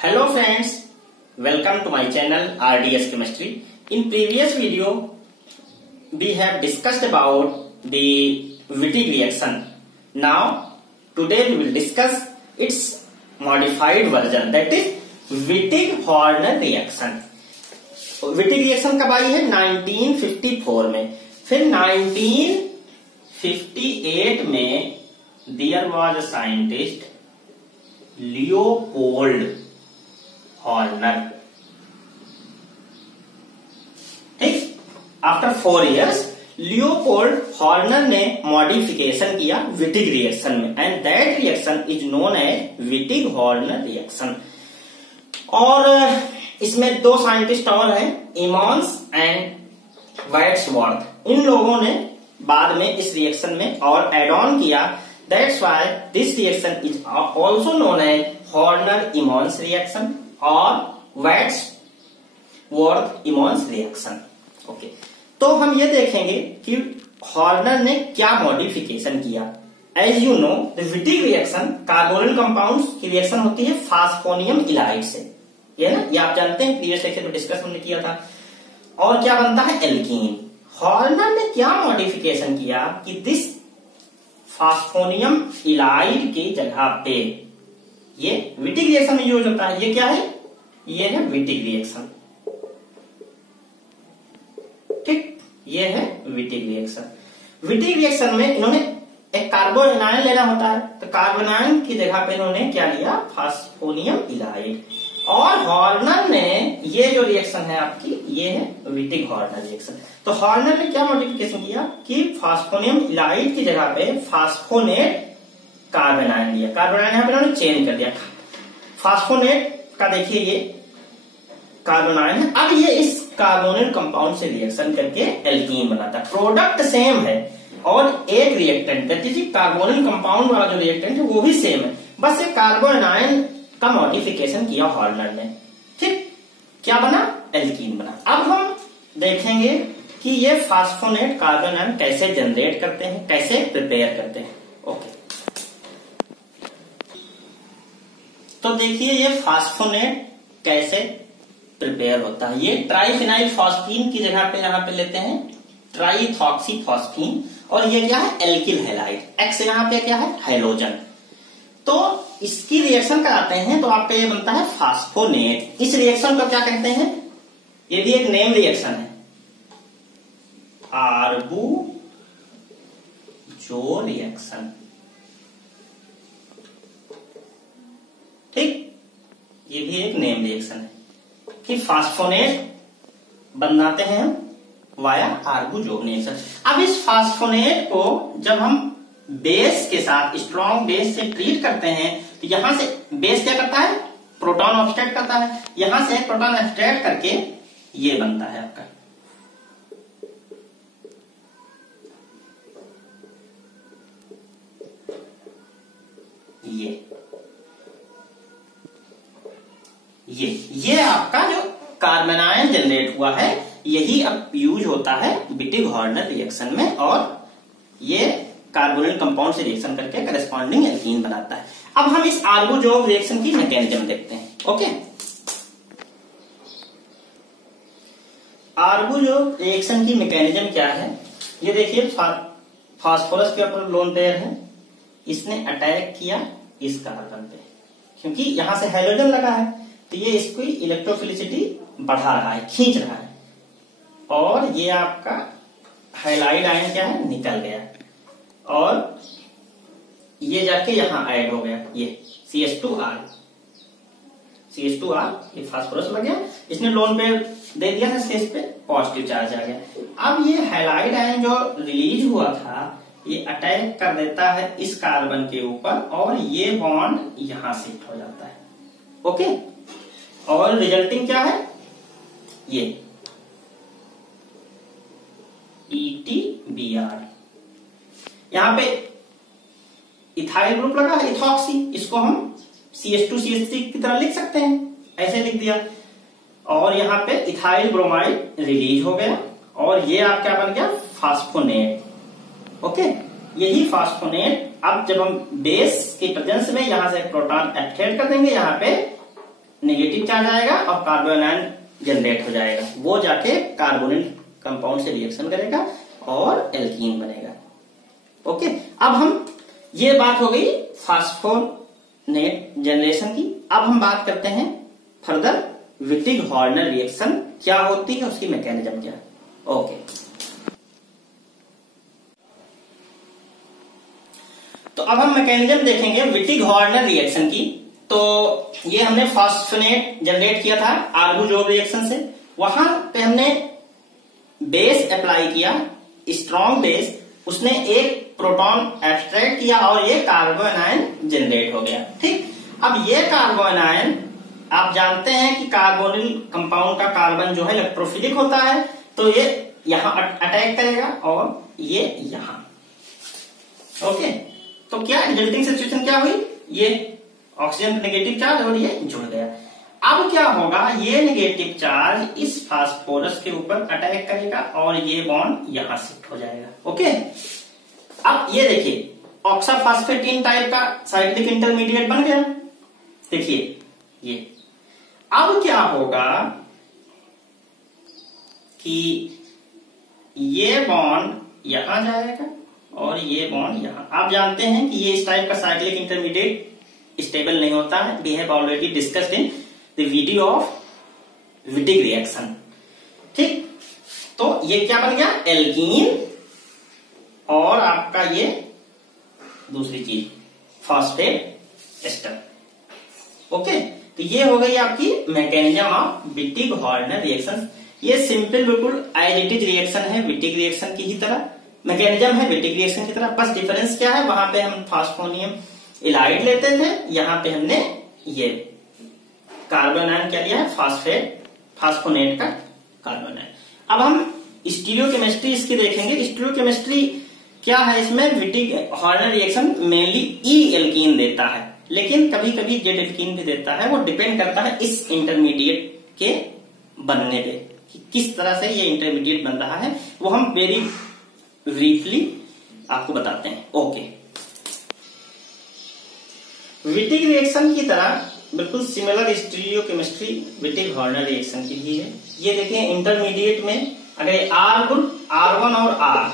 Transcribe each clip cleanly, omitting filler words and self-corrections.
Hello friends, welcome to my channel RDS Chemistry. In previous video, we have discussed about the Wittig reaction. Now, today we will discuss its modified version, that is Wittig-Horner reaction. Wittig reaction कब आई है? 1954 में. फिर 1958 में there was a scientist Leopold Horner. ठीक. After 4 years Leopold Horner ने modification किया Wittig reaction में, and that reaction is known as Wittig Horner reaction. और इसमें दो साइंटिस्ट और हैं, इमॉन्स एंड वाइट्सवर्थ. इन लोगों ने बाद में इस रिएक्शन में और एड ऑन किया. That's why this reaction is also known as Horner Emmons reaction और वाइट्सवर्थ-इमॉन्स रिएक्शन. ओके, तो हम ये देखेंगे कि हॉर्नर ने क्या मॉडिफिकेशन किया. As you know, the Wittig reaction carbonyl compounds की रिएक्शन होती है फास्फोनियम इलाइड से, ये ना, ये आप जानते हैं, प्रीवियस लेक्चर में डिस्कस हमने किया था. और क्या बनता है? एल्कीन. हॉर्नर ने क्या मॉडिफिकेशन किया कि दिस फास्फोनियम इलाइड की जगह पे ये विटिग रिएक्शन में यूज होता है. ये क्या है? ये है विटिग रिएक्शन. ठीक, ये है विटिग रिएक्शन. विटिग रिएक्शन में इन्होंने एक कार्बोनाइन लेना होता है, तो कार्बोनाइन की जगह पे इन्होंने क्या लिया? फास्फोनियम इलाइड. और हॉर्नर ने ये जो रिएक्शन है आपकी, ये है विटिग-हॉर्नर रिएक्शन. तो हॉर्नर ने क्या मॉडिफिकेशन किया कि फास्फोनियम इलाइड की जगह पे फास्फोनेट कार्बोनाइन लिया. कार्बोनाइन यहां पे इन्होंने चेंज कर दिया. फास्फोनेट का देखिए ये कार्बोनाइन है. अब ये इस कार्बोनिल कंपाउंड से रिएक्शन करके एल्कीन बनाता है. प्रोडक्ट सेम है और एक रिएक्टेंट है, जैसे कार्बोनिल कंपाउंड वाला जो रिएक्टेंट है वो भी सेम है, बस ये कार्बोनाइन का मॉडिफिकेशन किया हॉर्नर ने. ठीक, क्या बना? एल्कीन बना. अब हम देखेंगे कि ये फास्फोनेट कार्बोनाइन कैसे जनरेट करते हैं, कैसे प्रिपेयर करते हैं. ओके, तो देखिए ये फास्फोनेट कैसे प्रिपेयर होता है. ये ट्राइफिनाइल फॉस्फीन की जगह पे यहां पे लेते हैं ट्राइथॉक्सीफॉस्फीन, और ये क्या है? Alkyl halide. एक्स यहां पे क्या है? हैलोजन. तो इसकी रिएक्शन कराते हैं तो आपका ये बनता है फास्फोनेट. इस रिएक्शन को क्या कहते हैं? ये भी एक नेम रिएक्शन है, आर्बुजो रिएक्शन. ठीक, ये भी एक नेम रिएक्शन है कि फास्फोनेट बनाते हैं हम वाया आर्बुजो रिएक्शन. अब इस फास्फोनेट को जब हम बेस के साथ, स्ट्रॉन्ग बेस से ट्रीट करते हैं, तो यहां से बेस क्या करता है? प्रोटॉन ऑब्स्ट्रैक्ट करता है. यहां से प्रोटॉन ऑब्स्ट्रैक्ट करके ये बनता है आपका ये आपका जो कार्बोनाइन जनरेट हुआ है, यही अब यूज होता है विटिग-हॉर्नर रिएक्शन में, और ये कार्बोनिल कंपाउंड से रिएक्शन करके करेस्पॉन्डिंग एल्कीन बनाता है. अब हम इस आर्बुजो रिएक्शन की मैकेनिज्म देखते हैं. ओके, आर्बुजो रिएक्शन की मैकेनिज्म क्या है? ये देखिए, फास्फोरस के ऊपर लोन पेयर है, इसने अटैक किया इस कार्बन पे, क्योंकि यहां से हाइड्रोजन लगा है, तो ये इसकी इलेक्ट्रोफिलिसिटी बढ़ा रहा है, खींच रहा है, और ये आपका हाइलाइड आयन क्या है? निकल गया, और ये जाके यहां ऐड हो गया, ये CH2R. ये फास्फोरस लग गया, इसने लोन पे दे दिया था शेष पे, पॉजिटिव चार्ज आ गया. अब ये हाइलाइड आयन जो रिलीज हुआ था, ये अटैक कर देता है इस कार्बन के ऊपर, और ये बॉन्ड यहां शिफ्ट हो जाता है. ओके, और रिजल्टिंग क्या है? ये ETBR. यहां पे इथाइल ग्रुप लगा है, इथॉक्सी, इसको हम CH2CH3 की तरह लिख सकते हैं, ऐसे लिख दिया. और यहाँ पे इथाइल ब्रोमाइड रिलीज हो गया, और ये आप क्या बन गया? फास्फोनेट. ओके, यही फास्फोनेट अब जब हम बेस की प्रेजेंस में यहां से प्रोटॉन एक्टिवेट कर देंगे, यहाँ पे नेगेटिव चार्ज आएगा और कार्बन आयन जनरेट हो जाएगा, वो जाके कार्बोनिल कंपाउंड से रिएक्शन करेगा और एल्कीन बनेगा। ओके, अब हम, ये बात हो गई फास्फोनेट जनरेशन की। अब हम बात करते हैं फर्दर विटिग-हॉर्नर रिएक्शन क्या होती है, उसकी मैकेनिज्म क्या है। ओके, तो अब हम मैकेनिज्म देखेंगे विटिग-हॉर्नर रिएक्शन की। तो ये हमने फास्फोनेट जनरेट किया था आर्गो-जोब रिएक्शन से, वहां पे हमने बेस अप्लाई किया, स्ट्रॉन्ग बेस, उसने एक प्रोटॉन एब्स्ट्रैक्ट किया और ये कार्बन आयन जनरेट हो गया। ठीक, अब ये कार्बन आयन, आप जानते हैं कि कार्बोनिल कंपाउंड का कार्बन जो है इलेक्ट्रोफिलिक होता है, तो ये यहां अटैक करेगा और ये यहां। ओके, तो क्या रिजल्टिंग सिचुएशन क्या हुई, ये ऑक्सीजन नेगेटिव चार्ज और ये जुड़ गया। अब क्या होगा, ये नेगेटिव चार्ज इस फास्फोरस के ऊपर अटैक करेगा और ये बॉन्ड यहां शिफ्ट हो जाएगा। ओके, अब ये देखिए ऑक्साफॉस्फेटीन टाइप का साइक्लिक इंटरमीडिएट बन गया। देखिए ये, अब क्या होगा कि ये बॉन्ड यहां जाएगा और ये बॉन्ड यहां। आप जानते हैं कि ये इस टाइप का साइक्लिक इंटरमीडिएट स्टेबल नहीं होता है। We have already discussed in the video of Wittig reaction. ठीक, तो ये क्या बन गया, एल्कीन और आपका ये दूसरी चीज फॉस्फेट एस्टर। ओके, तो ये हो गई आपकी मैकेनिज्म ऑफ विटिग-हॉर्नर रिएक्शन। ये सिंपल बिल्कुल एज इट इज रिएक्शन है विटिग रिएक्शन की ही तरह, मैकेनिज्म है विटिग रिएक्शन की तरह। बस डिफरेंस क्या है, वहां पे हम फास्फोनियम इलाइड लेते थे, यहाँ पे हमने ये कार्बन आयन क्या लिया है, फास्फोनेट का कार्बन आयन। अब हम स्टीरियोकेमिस्ट्री इसकी देखेंगे। स्टीरियोकेमिस्ट्री क्या है, इसमें विटिग-हॉर्नर रिएक्शन मेनली ई एल्कीन देता है, लेकिन कभी कभी जेड एल्कीन भी देता है। वो डिपेंड करता है इस इंटरमीडिएट के बनने पे कि किस तरह से ये इंटरमीडिएट बन रहा है, वो हम वेरी ब्रीफली आपको बताते हैं। ओके, विटिग रिएक्शन की तरह बिल्कुल सिमिलर स्टीरियोकेमिस्ट्री विटिग-हॉर्नर रिएक्शन की भी है। ये देखिए इंटरमीडिएट में अगर आर ग्रुप, R1 और R,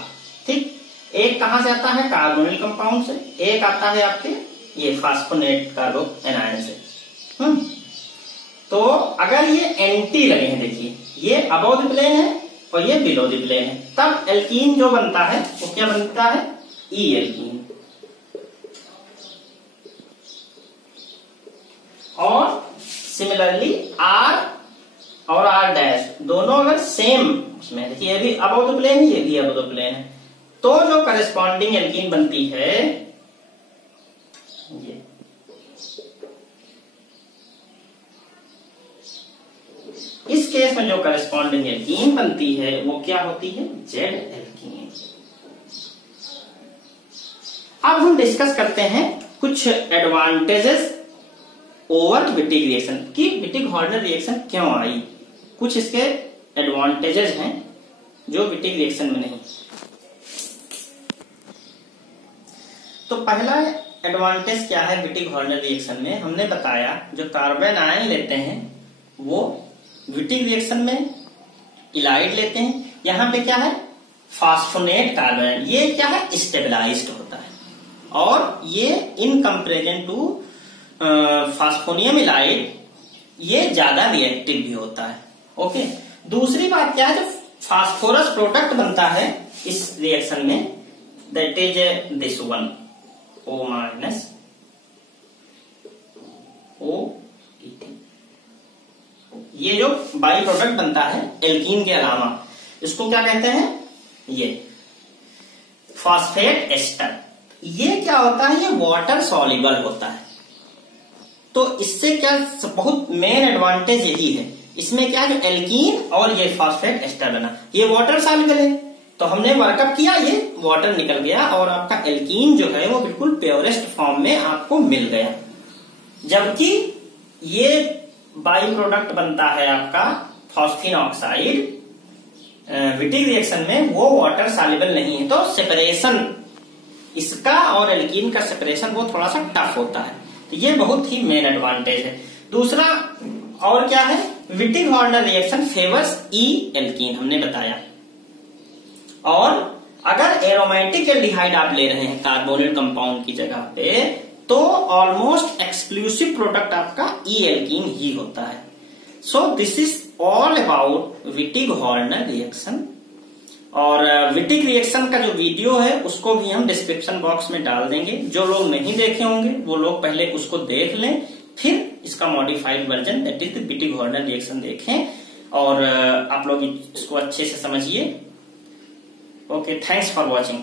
ठीक, एक कहां से आता है, कार्बोनिल कंपाउंड से, एक आता है आपके ये फास्फोनेट कार्बो एनायन से। तो अगर ये एंटी लगे हैं, देखिए ये अबव द प्लेन है और ये बिलो द प्लेन है, तब एल्कीन जो बनता है वो क्या बनता है, ई एल्कीन। और सिमिलरली R और R' दोनों अगर सेम उसमें, देखिए ये भी अबव द प्लेन है, ये भी अबव द प्लेन है, तो जो करस्पॉन्डिंग एल्कीन बनती है ये, इस केस में जो करस्पॉन्डिंग एल्कीन बनती है वो क्या होती है, जेड एल्कीन। अब हम डिस्कस करते हैं कुछ एडवांटेजेस ओवर विटिग रिएक्शन की। विटिग-हॉर्नर रिएक्शन क्यों आई, कुछ इसके एडवांटेजेस हैं जो विटिग रिएक्शन में नहीं। तो पहला एडवांटेज क्या है विटिग-हॉर्नर रिएक्शन में, हमने बताया जो कार्बन आयन लेते हैं वो विटिग रिएक्शन में इलाइड लेते हैं। यहां पे क्या है, फास्फोनेट कार्बन, ये क्या है, स्टेबलाइज्ड होता है और ये इन कंपेरिजन टू फास्फोनियम इलाइड ये ज्यादा रिएक्टिव भी होता है। ओके, दूसरी बात क्या है, जो फास्फोरस प्रोडक्ट बनता है इस रिएक्शन में, that is this one, O minus OET। ये जो बाई प्रोडक्ट बनता है एल्कीन के अलावा, इसको क्या कहते हैं, ये फॉस्फेट एस्टर। ये क्या होता है, ये वाटर सॉल्युबल होता है। तो इससे क्या बहुत मेन एडवांटेज यही है, इसमें क्या है, जो एल्कीन और ये फॉस्फेट एस्टर बना, ये वाटर सॉल्युबल है, तो हमने वर्कअप किया, ये वाटर निकल गया और आपका एल्कीन जो है वो बिल्कुल प्योरेस्ट फॉर्म में आपको मिल गया। जबकि ये बाई प्रोडक्ट बनता है आपका फॉस्फिन ऑक्साइड, विटिग रिएक्शन में वो वाटर सॉल्युबल नहीं है, तो सेपरेशन इसका और एल्कीन का सेपरेशन वो थोड़ा सा टफ होता है। तो ये बहुत ही मेन एडवांटेज है। दूसरा और क्या है, विटिंग हॉर्नर रिएक्शन फेवर्स ई एल्कीन हमने बताया। और अगर एरोमेटिक एल्डिहाइड आप ले रहे हैं कार्बोनिल कंपाउंड की जगह पे, तो ऑलमोस्ट एक्सक्लूसिव प्रोडक्ट आपका ई एल्कीन ही होता है। So this is all about Wittig Horner reaction. और विटिंग रिएक्शन का जो वीडियो है उसको भी हम डिस्क्रिप्शन बॉक्स में डाल देंगे। जो लोग नहीं देखे होंगे वो लोग पहले उसको देख लें, फिर इसका modified version that is the Wittig Horner reaction देखें, और आप लोग इसको अच्छे से समझिए। Okay, thanks for watching.